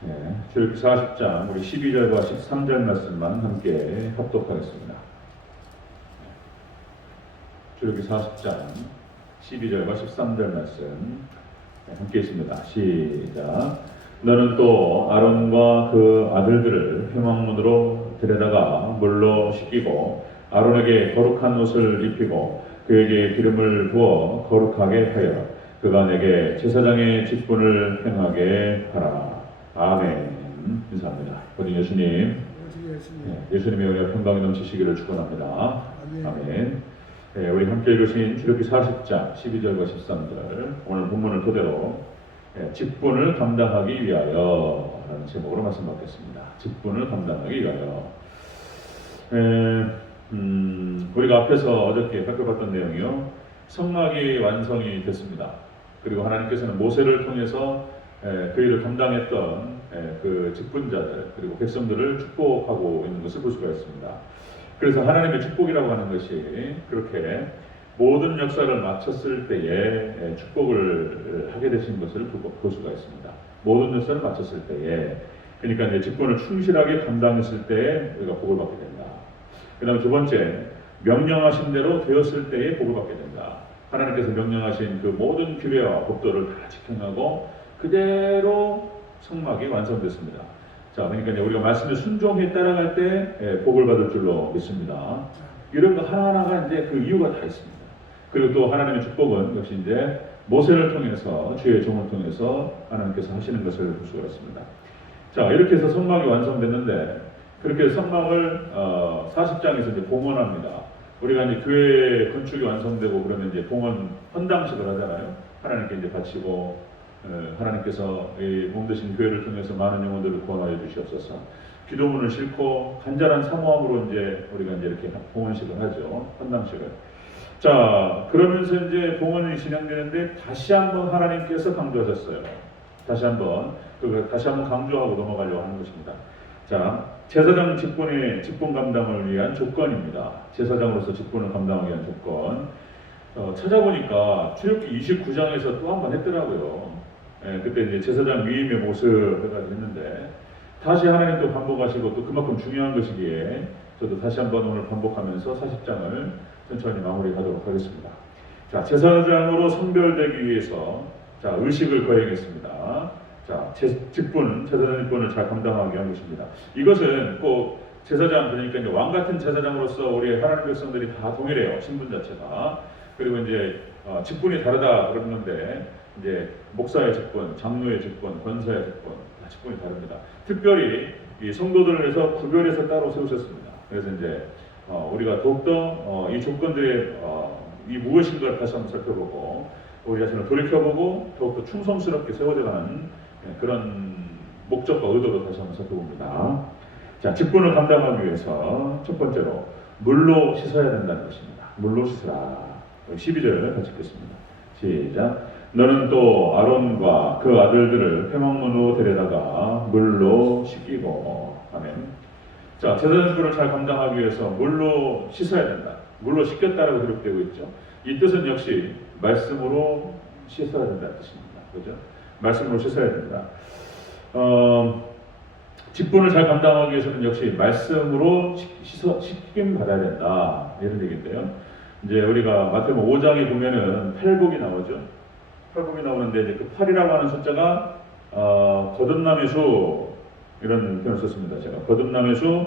출애굽기 40장 우리 12절과 13절 말씀만 함께 합독하겠습니다. 출애굽기 40장 12절과 13절 말씀 함께 있습니다. 시작. 너는 또 아론과 그 아들들을 회막문으로 데려다가 물로 씻기고 아론에게 거룩한 옷을 입히고 그에게 기름을 부어 거룩하게 하여 그가 내게 제사장의 직분을 행하게 하라. 아멘. 인사합니다. 우리 예수님, 예수님의 은혜와 평강이 넘치시기를 축원합니다. 아멘. 우리 함께 읽으신 출애굽기 40장 12절과 13절 오늘 본문을 토대로 직분을 감당하기 위하여 라는 제목으로 말씀 받겠습니다. 직분을 감당하기 위하여. 우리가 앞에서 어저께 살펴봤던 내용이요, 성막이 완성이 됐습니다. 그리고 하나님께서는 모세를 통해서 그 일을 감당했던 그 직분자들 그리고 백성들을 축복하고 있는 것을 볼 수가 있습니다. 그래서 하나님의 축복이라고 하는 것이 그렇게 모든 역사를 마쳤을 때에 축복을 하게 되신 것을 볼 수가 있습니다. 모든 역사를 마쳤을 때에, 그러니까 이제 직분을 충실하게 감당했을 때에 우리가 복을 받게 된다. 그 다음에 두 번째, 명령하신 대로 되었을 때에 복을 받게 된다. 하나님께서 명령하신 그 모든 규례와 법도를 다 지켜나고 그대로 성막이 완성됐습니다. 자, 그러니까 이제 우리가 말씀에 순종해 따라갈 때 복을 받을 줄로 믿습니다. 이런 거 하나하나가 이제 그 이유가 다 있습니다. 그리고 또 하나님의 축복은 역시 이제 모세를 통해서, 주의 종을 통해서 하나님께서 하시는 것을 볼 수가 있습니다. 자, 이렇게 해서 성막이 완성됐는데, 그렇게 성막을 40장에서 이제 봉헌합니다. 우리가 이제 교회 건축이 완성되고 그러면 이제 봉헌 헌당식을 하잖아요. 하나님께 이제 바치고, 하나님께서 이 몸되신 교회를 통해서 많은 영혼들을 구원하여 주시옵소서. 기도문을 싣고 간절한 사모함으로 이제 우리가 이제 이렇게 봉헌식을 하죠. 헌당식을. 자, 그러면서 이제 봉헌이 진행되는데 다시 한번 하나님께서 강조하셨어요. 다시 한번 강조하고 넘어가려고 하는 것입니다. 자, 제사장 직분 감당을 위한 조건입니다. 제사장으로서 직분을 감당하기 위한 조건. 찾아보니까 출애굽기 29장에서 또 한 번 했더라고요. 그때 이제 제사장 위임의 모습 해가지고 했는데, 다시 하나님 또 반복하시고 또 그만큼 중요한 것이기에 저도 다시 한번 오늘 반복하면서 40장을 천천히 마무리하도록 하겠습니다. 자, 제사장으로 선별되기 위해서 자, 의식을 거행했습니다. 자, 제사장 직분을 잘 감당하게 한 것입니다. 이것은 꼭 제사장, 그러니까 이제 왕 같은 제사장으로서 우리 하나님 백성들이 다 동일해요. 신분 자체가. 그리고 이제 직분이 다르다 그러는데, 이제 목사의 직분, 장로의 직분, 권사의 직분, 다 직분이 다릅니다. 특별히 이 성도들을 위해서 구별해서 따로 세우셨습니다. 그래서 이제 우리가 더욱더 이 조건들의 이 무엇인가를 다시 한번 살펴보고 우리 자신을 돌이켜보고 더욱더 충성스럽게 세워져가는 그런 목적과 의도로 다시 한번 살펴봅니다. 자, 직분을 감당하기 위해서 첫 번째로 물로 씻어야 된다는 것입니다. 물로 씻으라. 12절 같이 읽겠습니다. 시작. 너는 또 아론과 그 아들들을 회막문으로 데려다가 물로 씻기고. 아멘. 자, 제사장 직분을 잘 감당하기 위해서 물로 씻어야 된다. 물로 씻겼다라고 기록되고 있죠. 이 뜻은 역시 말씀으로 씻어야 된다는 뜻입니다. 그죠? 말씀으로 씻어야 된다. 직분을 잘 감당하기 위해서는 역시 말씀으로 씻김 받아야 된다. 이런 얘기인데요. 이제 우리가 마태복음 5장에 보면은 팔복이 나오죠. 팔복이 나오는데 이제 그 8이라고 하는 숫자가 거듭남의 수, 이런 표현을 썼습니다. 제가 거듭남의 수,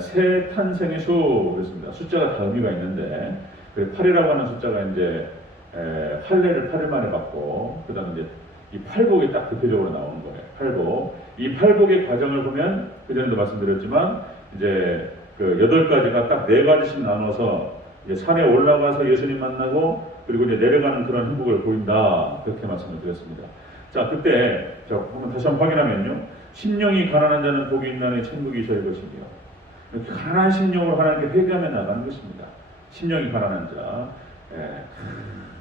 새 탄생의 수 그랬습니다. 숫자가 다 의미가 있는데 그 8이라고 하는 숫자가 이제 할례를 8일 만에 받고, 그다음에 이제 이 팔복이 딱 대표적으로 나오는 거예요. 팔복. 이 팔복의 과정을 보면 그전에도 말씀드렸지만 이제 그 8가지가 딱 4가지씩 나눠서 이제 산에 올라가서 예수님 만나고 그리고 이제 내려가는 그런 행복을 보인다, 그렇게 말씀을 드렸습니다. 자, 그때 한번 다시 한번 확인하면요, 심령이 가난한 자는 복이 있나니 천국이 저희 것이며, 가난한 심령으로 하나님께 회개하며 나가는 것입니다. 심령이 가난한 자,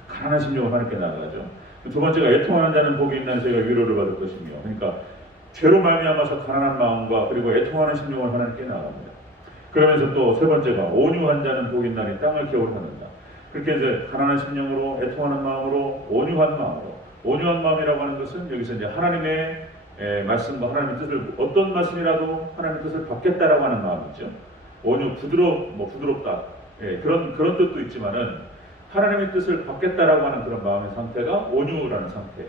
가난한 심령으로 하나님께 나가죠. 두 번째가 애통하는 자는 복이 있나니 저희가 위로를 받을 것이며, 그러니까 죄로 말미암아서 가난한 마음과 그리고 애통하는 심령으로 하나님께 나갑니다. 그러면서 또 세 번째가 온유한 자는 복이 있나니 땅을 겨울하는다. 그렇게 이제 가난한 심령으로, 애통하는 마음으로, 온유한 마음으로. 온유한 마음이라고 하는 것은 여기서 이제 하나님의 말씀과 하나님의 뜻을 어떤 말씀이라도 하나님의 뜻을 받겠다라고 하는 마음이죠. 온유, 부드럽다. 그런 뜻도 있지만은 하나님의 뜻을 받겠다라고 하는 그런 마음의 상태가 온유라는 상태.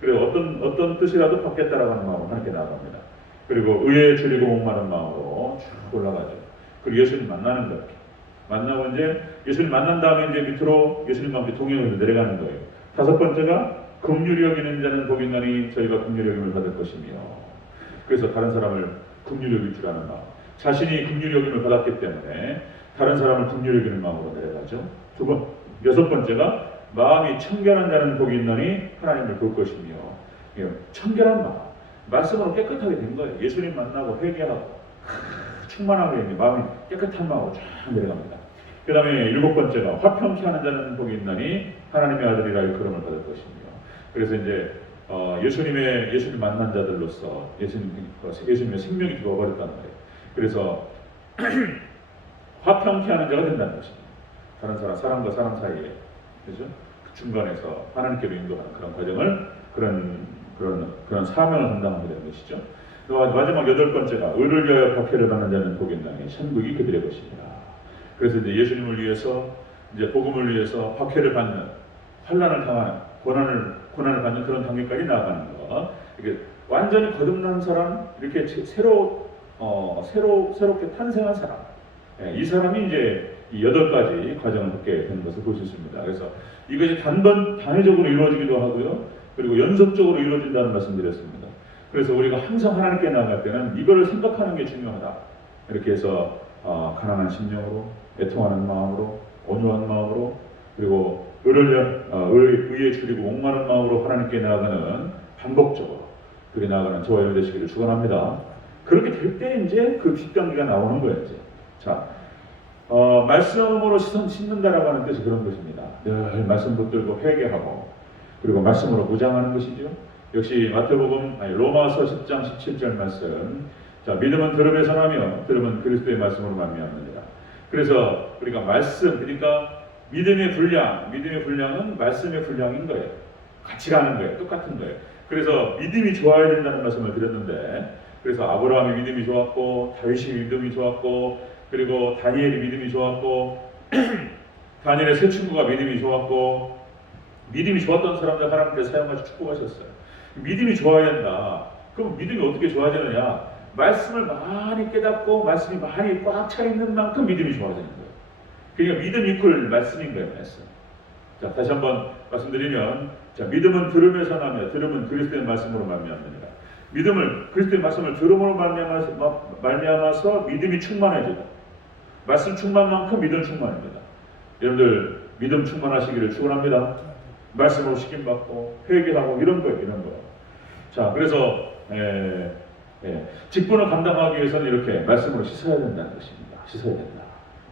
그리고 어떤 뜻이라도 받겠다라고 하는 마음으로 하나님께 나아갑니다. 그리고 의에 줄이고 목마른 마음으로 쭉 올라가죠. 그리고 예수님 만나는 거예요. 만나고 이제 예수님 만난 다음에 이제 밑으로 예수님과 함께 동행해서 내려가는 거예요. 다섯 번째가 긍휼히 여기는 자는 복이 있나니 저희가 긍휼히 여김을 받을 것이며. 그래서 다른 사람을 긍휼히 여길 줄 아는 마음. 자신이 긍휼히 여김을 받았기 때문에 다른 사람을 긍휼히 여기는 마음으로 내려가죠. 여섯 번째가 마음이 청결한 자는 복이 있나니 하나님을 볼 것이며. 청결한 마음. 말씀으로 깨끗하게 된 거예요. 예수님 만나고 회개하고 충만하게 마음이 깨끗한 마음으로 쫙 내려갑니다. 그 다음에 일곱 번째가 화평케 하는 자는 복이 있나니 하나님의 아들이라 일컬음을 받을 것이며. 그래서 이제 예수님 만난 자들로서 예수님의 생명이 들어버렸다는 거예요. 그래서 화평케 하는 자가 된다는 것입니다. 다른 사람과 사람 사이에, 그죠? 그 중간에서 하나님께로 인도하는 그런 과정을 그런 사명을 감당하게 되는 것이죠. 마지막 여덟 번째가 의를 위하여 박해를 받는 자는 복이 있나니 천국이 그들의 것입니다. 그래서 이제 예수님을 위해서 이제 복음을 위해서 박해를 받는, 환난을 당하는, 고난을 받는 그런 단계까지 나아가는 거. 이게 완전히 거듭난 사람, 이렇게 새롭게 탄생한 사람. 이 사람이 이제 이 여덟 가지 과정을 겪게 되는 것을 볼 수 있습니다. 그래서 이것이 단회적으로 이루어지기도 하고요. 그리고 연속적으로 이루어진다는 말씀드렸습니다. 그래서 우리가 항상 하나님께 나아갈 때는 이걸 생각하는 게 중요하다. 이렇게 해서 가난한 심령으로, 애통하는 마음으로, 온유한 마음으로, 그리고 의에 줄이고 목마른 마음으로 하나님께 나아가는 반복적으로 그렇게 나아가는 저와 여러분 되시기를 축원합니다. 그렇게 될 때 이제 그 뒷단계가 나오는 거예요. 이제. 자, 말씀으로 씻는다라고 하는 뜻이 그런 것입니다. 늘 말씀 붙들고 회개하고 그리고 말씀으로 무장하는 것이죠. 역시 로마서 10장 17절 말씀. 자, 믿음은 들음에서 나며 들음은 그리스도의 말씀으로 말미암느니라. 그래서 우리가 그러니까 믿음의 분량은 말씀의 분량인 거예요. 같이 가는 거예요. 똑같은 거예요. 그래서 믿음이 좋아야 된다는 말씀을 드렸는데, 그래서 아브라함의 믿음이 좋았고, 다윗의 믿음이 좋았고, 그리고 다니엘의 믿음이 좋았고, 다니엘의 세 친구가 믿음이 좋았고, 믿음이 좋았던 사람들 하나님께서 사용하셔서 축복하셨어요. 믿음이 좋아야 된다. 그럼 믿음이 어떻게 좋아지느냐? 말씀을 많이 깨닫고 말씀이 많이 꽉 차 있는 만큼 믿음이 좋아지는 거예요. 그러니까 믿음 이퀄 말씀인 거예요, 말씀. 자, 다시 한번 말씀드리면, 자, 믿음은 들음에서 나며 들음은 그리스도의 말씀으로 말미암느니라. 그리스도의 말씀을 들음으로 말미암아서 믿음이 충만해지다. 말씀 충만만큼 믿음 충만입니다. 여러분들 믿음 충만하시기를 축원합니다. 말씀으로 시킴받고 회개하고 이런 거예요. 자, 그래서 직분을 감당하기 위해서는 이렇게 말씀으로 씻어야 된다는 것입니다. 씻어야 된다.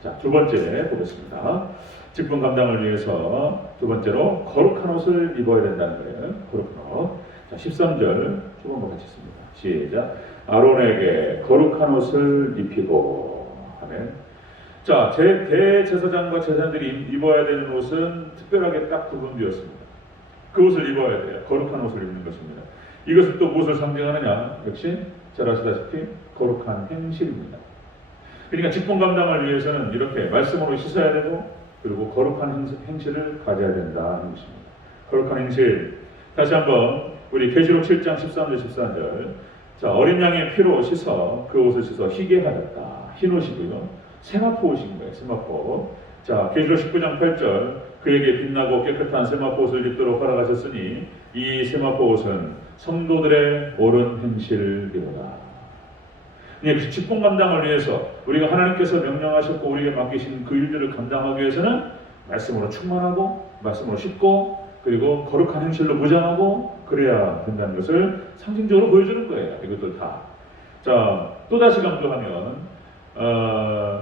자, 두 번째 보겠습니다. 직분 감당을 위해서 두 번째로 거룩한 옷을 입어야 된다는 거예요. 거룩한 옷. 자, 13절 조금 같이 읽습니다. 시작. 아론에게 거룩한 옷을 입히고 하면. 자, 대제사장과 제사장들이 입어야 되는 옷은 특별하게 딱 구분되었습니다. 그 옷을 입어야 돼요. 거룩한 옷을 입는 것입니다. 이것은 또 무엇을 상징하느냐? 역시 잘 아시다시피 거룩한 행실입니다. 그러니까 직분 감당을 위해서는 이렇게 말씀으로 씻어야 되고, 그리고 거룩한 행실을 가져야 된다는 것입니다. 거룩한 행실. 다시 한번 우리 계시록 7장 13절 14절. 자, 어린 양의 피로 씻어 그 옷을 씻어 희게 하였다. 흰 옷이고요. 세마포 옷인 거예요. 세마포. 자, 계시록 19장 8절. 그에게 빛나고 깨끗한 세마포 옷을 입도록 허락하셨으니 이 세마포 옷은 성도들의 옳은 행실이로다. 직분 감당을 위해서 우리가 하나님께서 명령하셨고 우리에게 맡기신 그 일들을 감당하기 위해서는 말씀으로 충만하고 말씀으로 씻고 그리고 거룩한 행실로 무장하고 그래야 된다는 것을 상징적으로 보여주는 거예요. 이것들 다. 자, 또다시 강조하면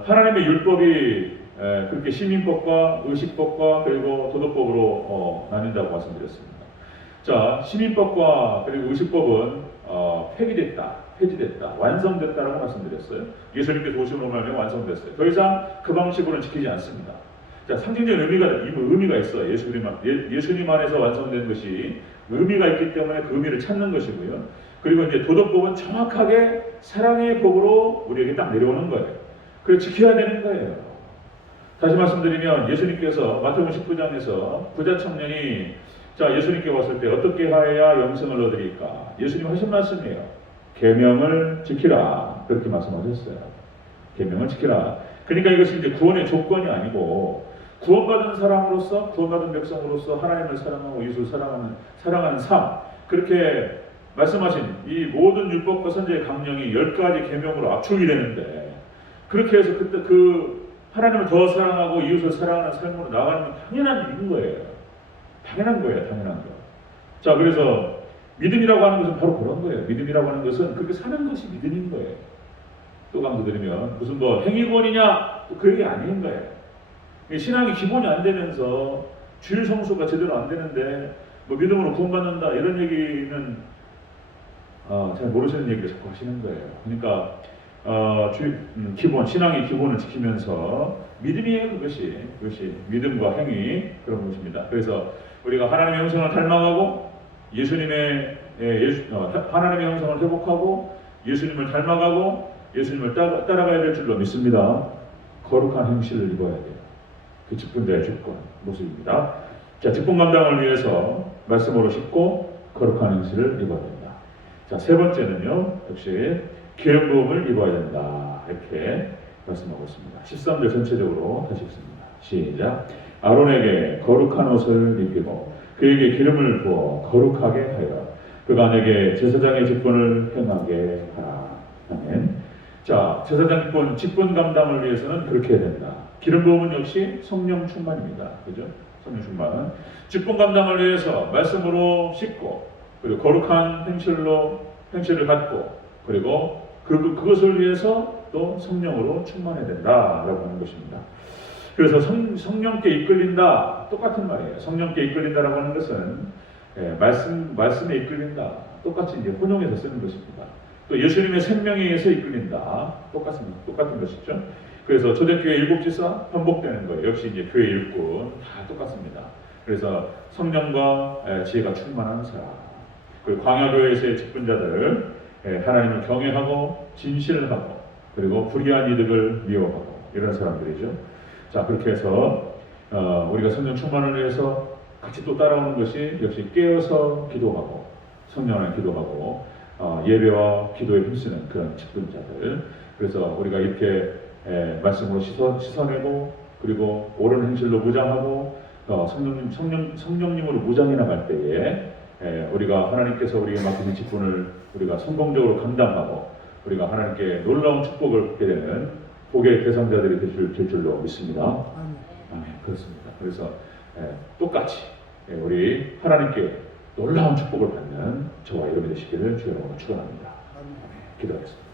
하나님의 율법이 그렇게 시민법과 의식법과 그리고 도덕법으로 나뉜다고 말씀드렸습니다. 자, 시민법과 그리고 의식법은 폐지됐다, 완성됐다라고 말씀드렸어요. 예수님께서 오심으로 말하면 완성됐어요. 더 이상 그 방식으로는 지키지 않습니다. 자, 상징적인 의미가 있어요. 예수님 안에서 완성된 것이 의미가 있기 때문에 그 의미를 찾는 것이고요. 그리고 이제 도덕법은 정확하게 사랑의 법으로 우리에게 딱 내려오는 거예요. 그걸 지켜야 되는 거예요. 다시 말씀드리면 예수님께서 마태복음 19장에서 부자 청년이 자 예수님께 왔을 때 어떻게 하여야 영생을 얻으리까? 예수님 하신 말씀이에요. 계명을 지키라. 그렇게 말씀하셨어요. 계명을 지키라. 그러니까 이것이 이제 구원의 조건이 아니고 구원받은 사람으로서 구원받은 백성으로서 하나님을 사랑하고 이웃을 사랑하는 삶 그렇게 말씀하신 이 모든 율법과 선지의 강령이 10가지 계명으로 압축이 되는데 그렇게 해서 그때 그 하나님을 더 사랑하고 이웃을 사랑하는 삶으로 나가는 건 당연한 일인 거예요. 당연한 거예요. 당연한 거. 자 그래서 믿음이라고 하는 것은 바로 그런 거예요. 믿음이라고 하는 것은 그렇게 사는 것이 믿음인 거예요. 또 강조드리면 무슨 뭐 행위권이냐 그 얘기 아닌 거예요. 신앙이 기본이 안 되면서 주일 성수가 제대로 안 되는데 뭐 믿음으로 구원받는다 이런 얘기는 잘 모르시는 얘기를 자꾸 하시는 거예요. 그러니까 기본 신앙의 기본을 지키면서 믿음이에요. 그것이 믿음과 행위 그런 것입니다. 그래서 우리가 하나님의 형상을 닮아가고 하나님의 형상을 회복하고 예수님을 닮아가고 예수님을 따라가야 될 줄로 믿습니다. 거룩한 행실을 입어야 돼요. 그 직분자의 조건 모습입니다. 자, 직분 감당을 위해서 말씀으로 싣고 거룩한 행실을 입어야 된다. 자, 세 번째는요, 역시 기름 부음을 입어야 된다. 이렇게 말씀하고 있습니다. 13절 전체적으로 다시 읽습니다. 시작. 아론에게 거룩한 옷을 입히고 그에게 기름을 부어 거룩하게 하여 그가 내게 제사장의 직분을 행하게 하라. 아멘. 자, 제사장 직분 감당을 위해서는 그렇게 해야 된다. 기름 부음은 역시 성령 충만입니다. 그죠? 성령 충만. 직분 감당을 위해서 말씀으로 씻고 그리고 거룩한 행실을 갖고 그리고 그것을 위해서 또 성령으로 충만해야 된다라고 하는 것입니다. 그래서 성령께 이끌린다 똑같은 말이에요. 성령께 이끌린다라고 하는 것은 말씀에 이끌린다 똑같이 이제 혼용해서 쓰는 것입니다. 또 예수님의 생명에 의해서 이끌린다 똑같은 것이죠. 그래서 초대교회 일곱 지사 반복되는 거예요. 역시 이제 교회 일꾼 다 똑같습니다. 그래서 성령과 지혜가 충만한 사람, 그리고 광야교회에서의 직분자들 하나님을 경외하고 진실을 하고 그리고 불의한 이득을 미워하고 이런 사람들이죠. 자 그렇게 해서 우리가 성령 충만을 위해서 같이 또 따라오는 것이 역시 깨어서 기도하고 성령 안에 기도하고 예배와 기도에 힘쓰는 그런 직분자들. 그래서 우리가 이렇게 말씀으로 씻어내고 그리고 옳은 행실로 무장하고 성령님으로 무장해 나갈 때에 우리가 하나님께서 우리에게 맡기신 직분을 우리가 성공적으로 감당하고 우리가 하나님께 놀라운 축복을 받게 되는 복의 대상자들이 될 줄로 믿습니다. 아멘. 그렇습니다. 그래서 똑같이 우리 하나님께 놀라운 축복을 받는 저와 여러분이 되시기를 주의 이름으로 축원합니다. 기도하겠습니다.